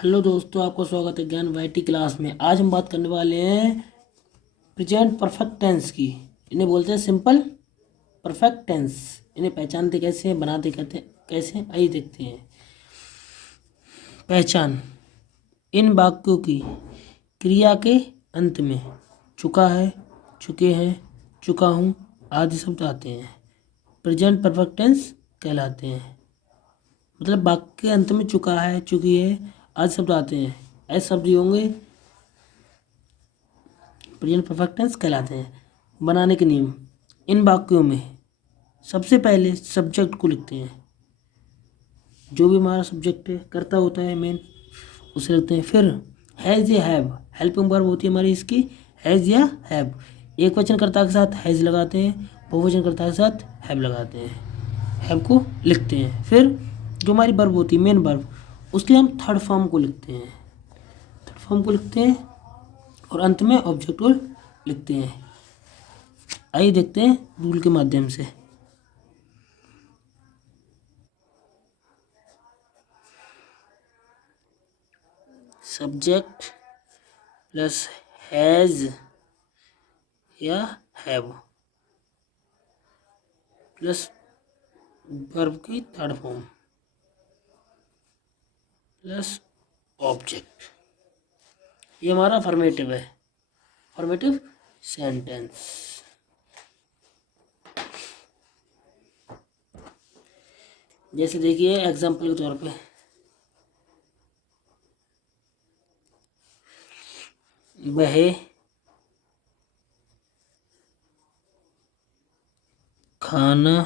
Hello दोस्तों, आपका स्वागत है ज्ञान वाईटी क्लास में। आज हम बात करने वाले हैं प्रेजेंट परफेक्ट टेंस की। इन्हें बोलते हैं सिंपल परफेक्ट टेंस। इन्हें पहचानते कैसे हैं, बनाते कैसे हैं, आइए देखते हैं। पहचान: इन वाक्यों की क्रिया के अंत में चुका है, चुके हैं, चुका हूँ आदि शब्द आते हैं, प्रेजेंट परफेक्ट टेंस कहलाते हैं। मतलब वाक्य के अंत में चुका है, चुकी है आदि शब्द आते हैं, ऐसे शब्द होंगे प्रेजेंट परफेक्ट टेंस कहलाते हैं। बनाने के नियम: इन वाक्यों में सबसे पहले सब्जेक्ट को लिखते हैं। जो भी हमारा सब्जेक्ट है, कर्ता होता है मेन, उसे लिखते हैं। फिर हैज़ या हैव, हेल्पिंग वर्ब होती है हमारी इसकी, हैज़ या हैव। एक वचन कर्ता के साथ हैज़ लगाते हैं, बहुवचन कर्ता के साथ हैव लगाते हैं, हैव को लिखते हैं। फिर जो हमारी वर्ब होती है मेन वर्ब, उसके हम थर्ड फॉर्म को लिखते हैं, थर्ड फॉर्म को लिखते हैं और अंत में ऑब्जेक्ट को लिखते हैं। आइए देखते हैं रूल के माध्यम से। सब्जेक्ट प्लस हैज या हैव प्लस वर्ब की थर्ड फॉर्म प्लस ऑब्जेक्ट, ये हमारा फॉर्मेटिव है, फॉर्मेटिव सेंटेंस। जैसे देखिए एग्जाम्पल के तौर पे, वह खाना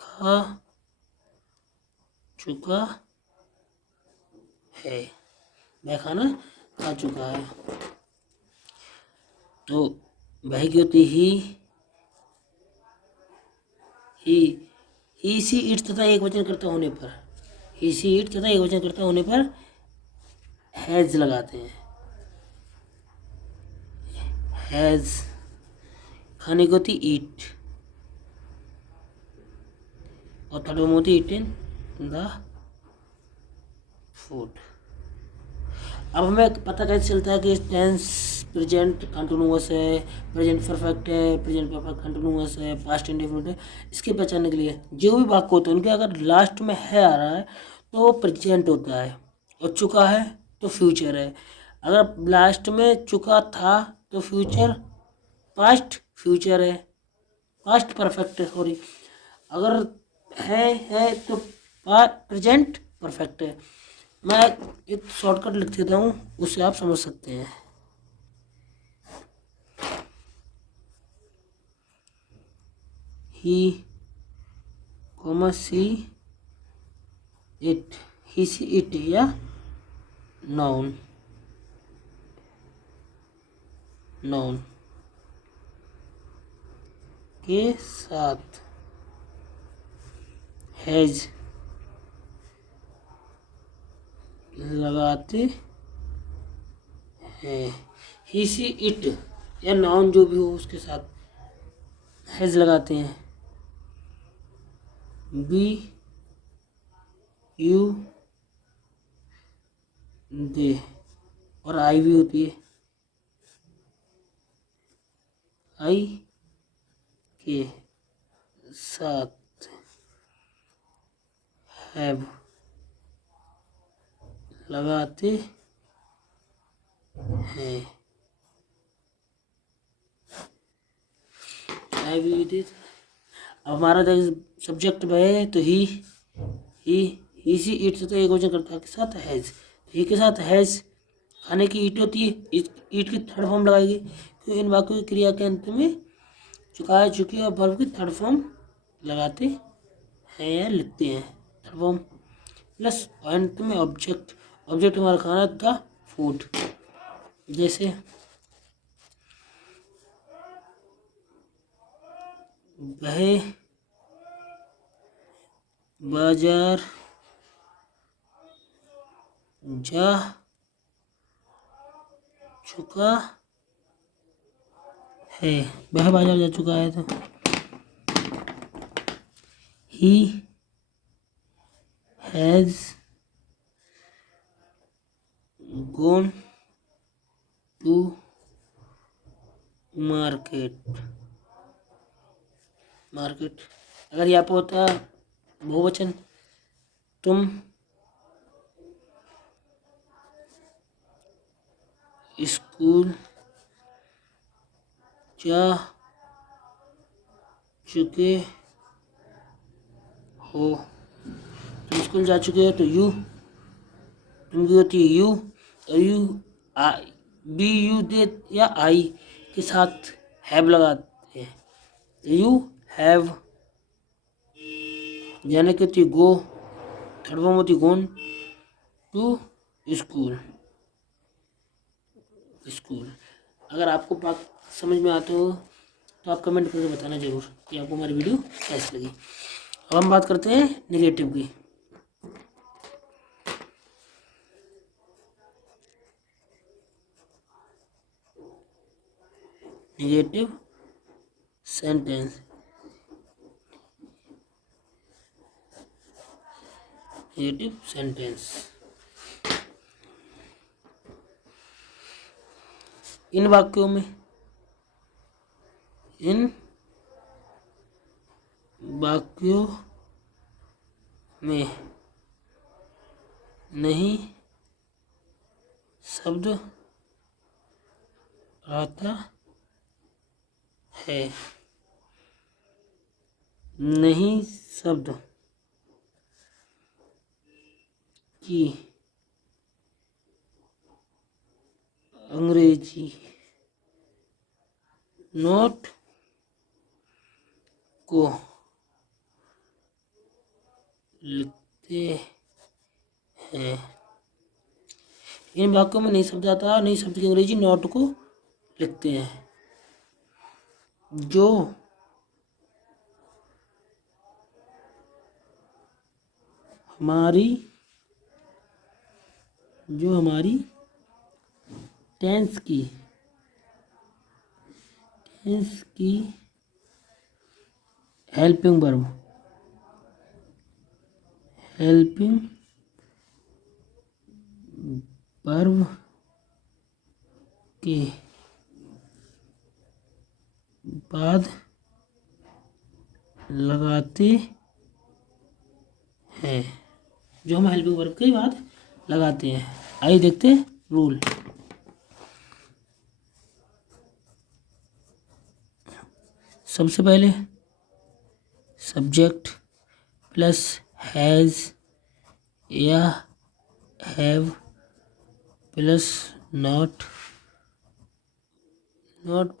खा चुका है, वह खाना खा चुका है। तो वह की होती ही सी इट तथा एक वचन कर्ता होने पर, ही सी इट तथा एक वचन कर्ता होने पर हैज लगाते हैं। हैज खाने की होती ईट और थर्ड फॉर्म होती ईटन द फूड। अब हमें पता कैसे चलता है कि टेंस प्रेजेंट कंटिन्यूअस है, प्रेजेंट परफेक्ट है, प्रेजेंट परफेक्ट कंटिन्यूअस है, पास्ट इंडेफिनिट है? इसके पहचानने के लिए जो भी वाक्य होते हैं उनके अगर लास्ट में है आ रहा है तो वो प्रेजेंट होता है, और चुका है तो फ्यूचर है। अगर लास्ट में चुका था तो फ्यूचर पास्ट फ्यूचर है, पास्ट परफेक्ट है, सॉरी। अगर है तो प्रेजेंट परफेक्ट है। मैं एक शॉर्टकट लिख देता हूँ, उससे आप समझ सकते हैं। He comma see it, he see it या नाउन, नाउन के साथ हैज लगाते हैं। ही सी इट या नाउन जो भी हो उसके साथ हैज लगाते हैं। बी यू दे और आई भी होती है, आई के साथ हैव लगाते हैं। आई भी दे। अब हमारा सब्जेक्ट है तो ही सी इट से तो एक वचन करता के साथ हैज, ही के साथ हैज खाने की ईट होती है, ईट की थर्ड फॉर्म लगाएगी क्योंकि इन वाक्यों की क्रिया के अंत में चुका है, चुकी और वर्ब की थर्ड फॉर्म लगाते हैं या लिखते हैं, थर्ड फॉर्म प्लस अंत में ऑब्जेक्ट। ऑब्जेक्ट हमारा खाना था फूड। जैसे वह बाजार जा चुका है, वह बाजार जा चुका है तो he has gone to market. अगर यहाँ पे होता बहुवचन, तुम स्कूल जा चुके हो, तुम स्कूल जा चुके हो तो यू, तुम की होती है यू, और यू बी यू दे या आई के साथ हैव लगाते हैं, तो यू हैव। जाने की होती गो, थर्ड फॉर्म होती गोन टू स्कूल। अगर आपको बात समझ में आते हो तो आप कमेंट करके बताना जरूर कि आपको हमारी वीडियो कैसी लगी। अब हम बात करते हैं नेगेटिव की। Negative sentence, negative sentence. इन वाक्यों में नहीं शब्द आता है, नहीं शब्द की अंग्रेजी नोट को लिखते हैं। इन वाक्यों में नहीं शब्द आता, नहीं शब्द की अंग्रेजी नोट को लिखते हैं। जो हमारी टेंस की हेल्पिंग वर्ब के बाद लगाते हैं, जो हम हेल्पिंग वर्ब के बाद लगाते हैं। आइए देखते हैं रूल। सबसे पहले सब्जेक्ट प्लस हैज़ या have plus not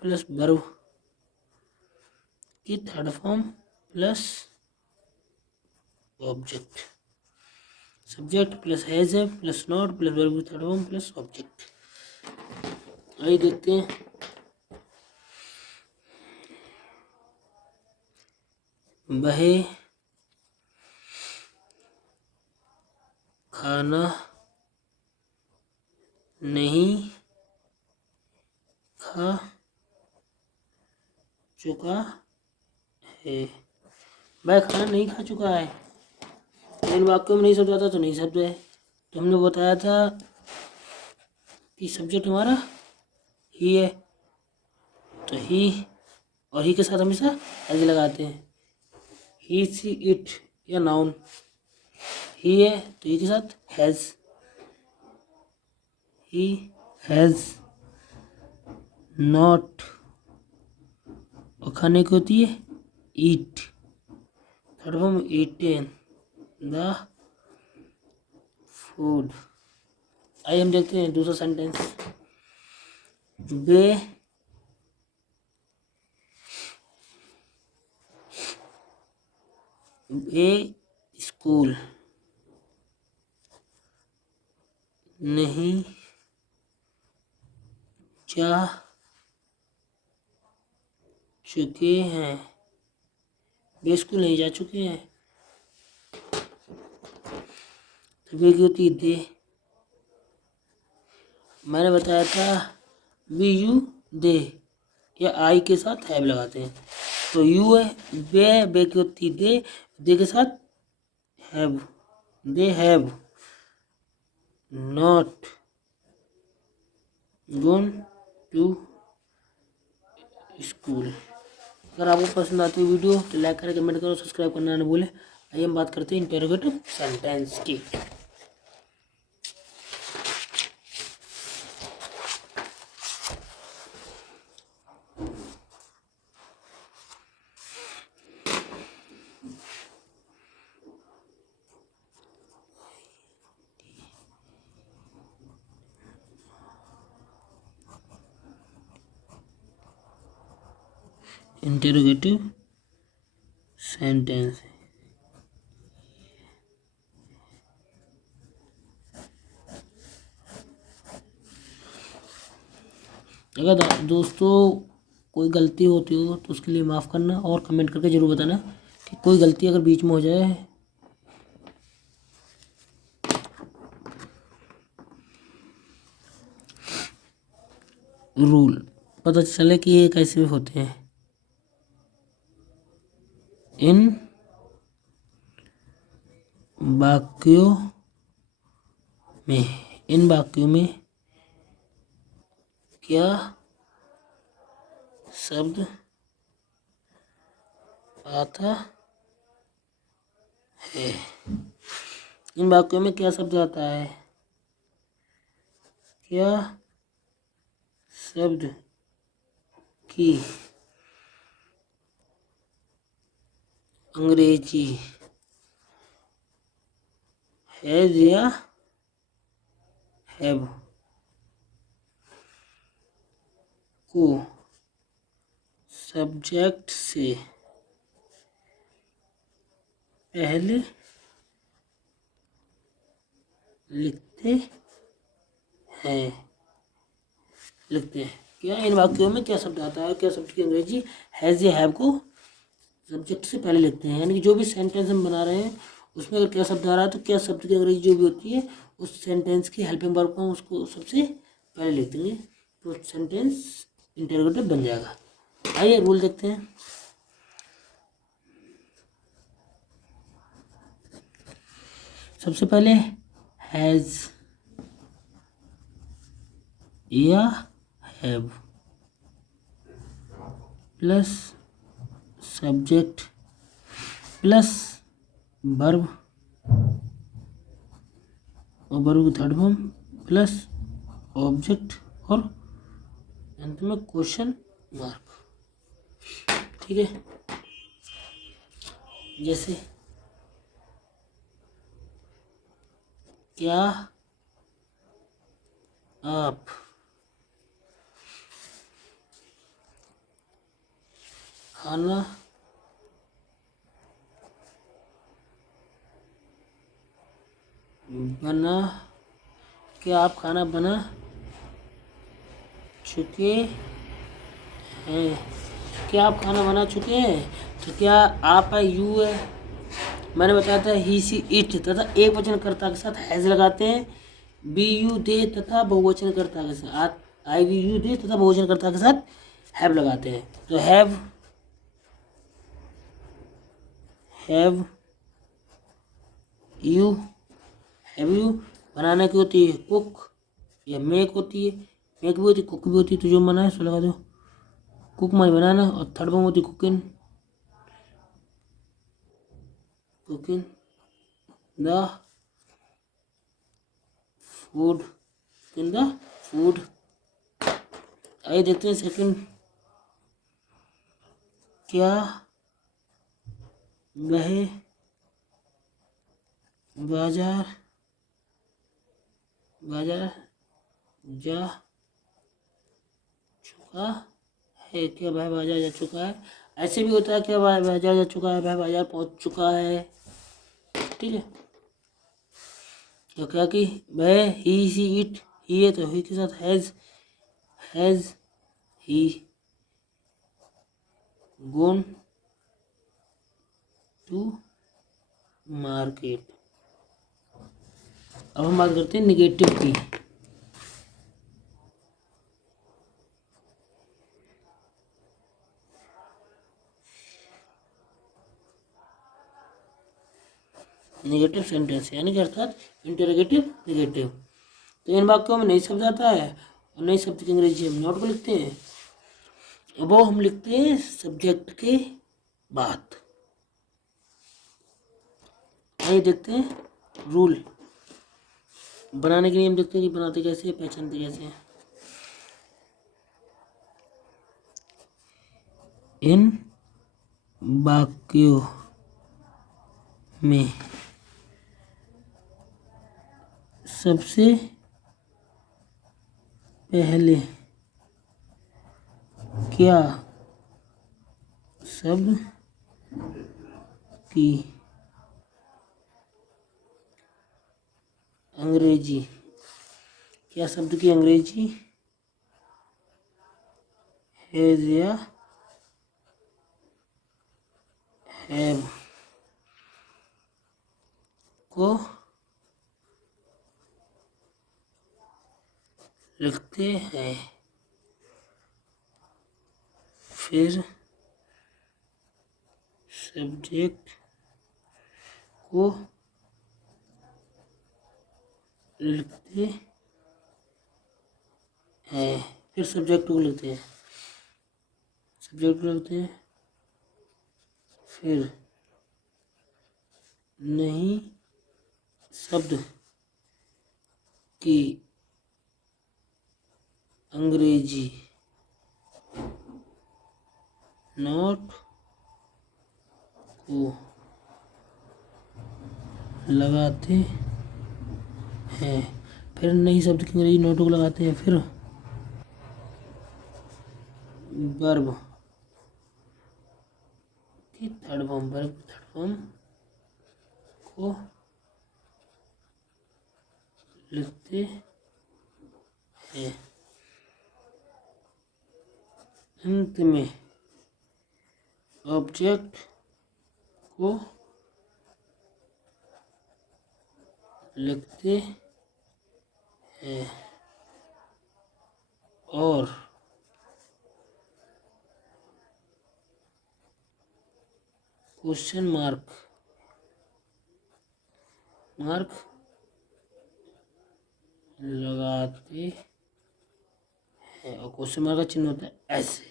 plus verb की third form plus object. Subject plus has है प्लस नॉट प्लस वर्ब की थर्ड फॉर्म प्लस ऑब्जेक्ट। आइए देखते हैं। वह खाना नहीं खा चुका है, वह खाना नहीं खा चुका है। इन वाक्यों में नहीं शब्द आता तो नहीं शब्द है। तो हमने बताया था कि सब्जेक्ट हमारा ही है, तो ही और ही के साथ हमेशा एज लगाते हैं। ही सी इट या नाउन, ही है तो ही के साथ हैज़, ही हैज़ नॉट, और खाने की होती है eat, third form eaten the food. आइए हम देखते हैं दूसरा सेंटेंस। वे स्कूल नहीं जा चुके हैं, वे स्कूल नहीं जा चुके हैं। तो वे की होती है दे। मैंने बताया था वी यू दे या आई के साथ हैव लगाते हैं, तो यू है बे की होती है दे के साथ have, they have not gone to school. अगर आपको पसंद आती है वीडियो तो लाइक करें, कमेंट करो, सब्सक्राइब करना ना भूलें। आइए हम बात करते हैं इंटेरोगेटिव सेंटेंस की। इंटेरोगेटिव सेंटेंस अगर दोस्तों कोई गलती होती हो तो उसके लिए माफ़ करना और कमेंट करके ज़रूर बताना कि कोई गलती अगर बीच में हो जाए। रूल पता चले कि ये कैसे होते हैं। इन वाक्यों में क्या शब्द आता है। इन वाक्यों में क्या शब्द आता है। क्या शब्द की अंग्रेजी हैज या हैव को सब्जेक्ट से पहले लिखते हैं। क्या इन वाक्यों में क्या शब्द आता है, क्या शब्द की अंग्रेजी हैज़ या हैव को सब्जेक्ट से पहले लिखते हैं। यानी कि जो भी सेंटेंस हम बना रहे हैं उसमें अगर क्या शब्द आ रहा है तो क्या शब्द की अंग्रेजी जो भी होती है उस सेंटेंस की हेल्पिंग वर्ब को हम उसको सबसे पहले लिख देंगे तो सेंटेंस इंटरोगेटिव बन जाएगा। आइए रूल देखते हैं। सबसे पहले हैज़ या have plus subject plus verb और वर्ब की थर्ड फॉर्म प्लस ऑब्जेक्ट और अंत में क्वेश्चन मार्क। ठीक है, जैसे क्या आप खाना बना क्या आप खाना बना चुके हैं। क्या आप खाना बना चुके हैं तो क्या आप है, यू है। मैंने बताया था ही सी इट तथा एक वचन कर्ता के साथ हैज लगाते हैं। बी यू दे तथा बहुवचन कर्ता के साथ आई वी यू दे तथा बहुवचन कर्ता के साथ हैव लगाते हैं। तो हैव यू बनाने की होती है कुक या मेक होती है। मेक भी होती है कुक भी होती है। तो जो मना है सो लगा दो। कुक माने बनाना और थर्ड फॉर्म होती है कुकिंग द फूड। आइए देखते हैं सेकंड। क्या वह बाजार जा चुका है। क्या वह बाजार जा चुका है। ऐसे भी होता है क्या वह बाजार जा चुका है, वह बाजार पहुंच चुका है। ठीक है, तो क्या कि वह ही सी इट ही है तो ही के साथ has he gone to market. अब हम बात करते हैं निगेटिव की। निगेटिव सेंटेंस यानी कि अर्थात इंटरोगेटिव निगेटिव। तो इन वाक्यों में नहीं शब्द आता है और नए शब्द की अंग्रेजी हम नॉट को लिखते हैं, वो हम लिखते हैं सब्जेक्ट के बाद। आइए देखते हैं रूल, बनाने के नियम देखते हैं कि बनाते कैसे हैं, पहचानते कैसे हैं। इन वाक्यों में सबसे पहले क्या शब्द की अंग्रेजी, क्या शब्द की अंग्रेजी हैज या हैव को लिखते हैं, फिर सब्जेक्ट को लिखते हैं, फिर सब्जेक्ट को लिखते हैं, सब्जेक्ट को लिखते हैं, फिर नई शब्द की अंग्रेजी नोट को लगाते हैं, फिर नई शब्द की अंग्रेजी नोट को लगाते हैं, फिर वर्ब की थर्ड फॉर्म, वर्ब की थर्ड फॉर्म को लिखते हैं, अंत में ऑब्जेक्ट को लिखते हैं और क्वेश्चन मार्क लगाते हैं, और क्वेश्चन मार्क का चिन्ह होता है ऐसे।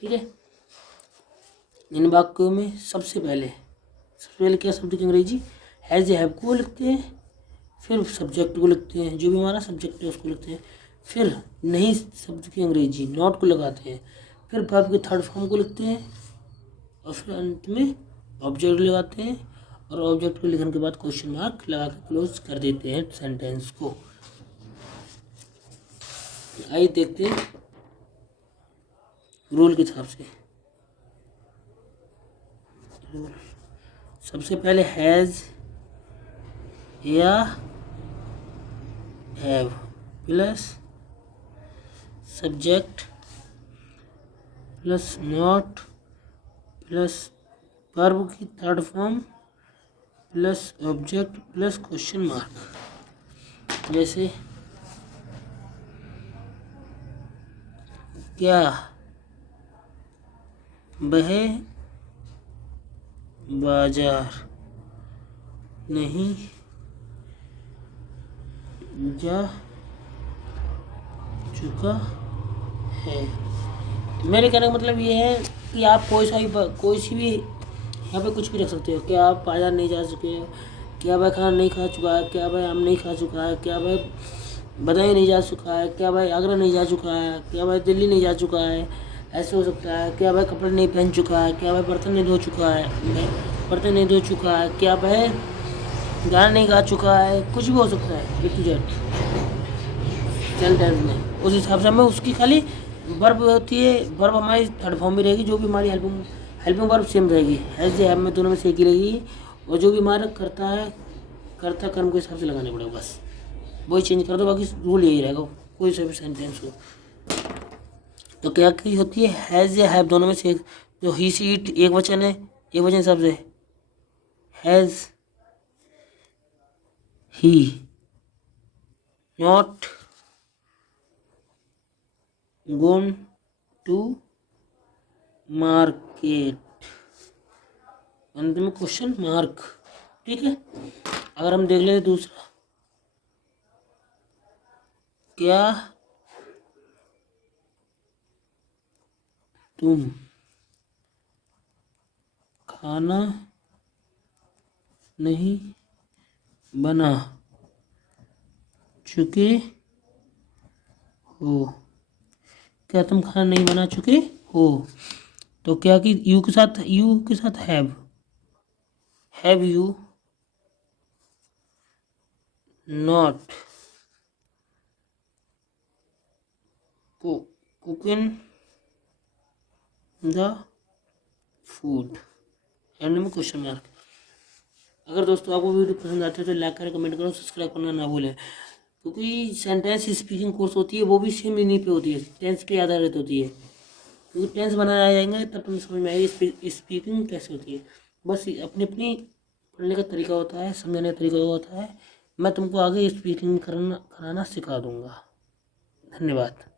ठीक है, इन वाक्यों में सबसे पहले क्या शब्द की अंग्रेजी हैज या हैव को लिखते हैं, फिर सब्जेक्ट को लिखते हैं, जो भी हमारा सब्जेक्ट है उसको लिखते हैं, फिर नई शब्द की अंग्रेजी नॉट को लगाते हैं, फिर वर्ब के थर्ड फॉर्म को लिखते हैं, और फिर अंत में ऑब्जेक्ट लगाते हैं, और ऑब्जेक्ट को लिखने के बाद क्वेश्चन मार्क लगा कर क्लोज कर देते हैं सेंटेंस को। आइए देखते हैं रूल के हिसाब से। सबसे पहले हैज या have plus subject plus not plus verb की third form plus object plus question mark. जैसे क्या वह बाजार नहीं जा चुका है। मेरे कहने का मतलब ये है कि आप कोई सी भी यहाँ पे कुछ भी रख सकते हो। क्या आप बाजार नहीं जा चुके हो, क्या भाई खाना नहीं खा चुका है, क्या भाई आम नहीं खा चुका है, क्या भाई बदायूं नहीं जा चुका है, क्या भाई आगरा नहीं जा चुका है, क्या भाई दिल्ली नहीं जा चुका है, ऐसे हो सकता है। क्या भाई कपड़े नहीं पहन चुका है, क्या भाई बर्तन नहीं धो चुका है, क्या भाई गाना नहीं गा चुका है, कुछ भी हो सकता है ए टू जेड सेंटेंस में। उस हिसाब से हमें उसकी खाली वर्ब होती है, वर्ब हमारी थर्ड फॉर्म में रहेगी, जो भी हमारी हेल्पिंग वर्ब सेम रहेगी, हैज या हैव में दोनों में से एक ही रहेगी, और जो भी हमारा कर्ता कर्म के हिसाब से लगाने पड़ेगा, बस वही चेंज कर दो, बाकी रूल यही रहेगा कोई सा भी सेंटेंस हो। तो क्या की होती है, हैज़ या हैव दोनों में से एक। जो ही सी इट एक वचन है, एक वचन हिसाब से has he not gone to market, अंत में क्वेश्चन मार्क। ठीक है, अगर हम देख लें दूसरा, क्या तुम खाना नहीं बना चुके हो। क्या तुम खाना नहीं बना चुके हो? तो क्या कि यू के साथ have you not cooking the food, and में क्वेश्चन मार्क। अगर दोस्तों आपको वीडियो पसंद आती है तो लाइक करें, कमेंट करो, सब्सक्राइब करना ना भूलें। क्योंकि सेंटेंस स्पीकिंग कोर्स होती है वो भी सेम इन्हीं पे होती है, टेंस पे आधारित होती है। क्योंकि टेंस बनाया जाएंगे तब तुम्हें समझ में आएगी स्पीकिंग कैसे होती है। बस अपनी अपनी पढ़ने का तरीका होता है, समझने का तरीका होता है। मैं तुमको आगे स्पीकिंग कराना सिखा दूंगा। धन्यवाद।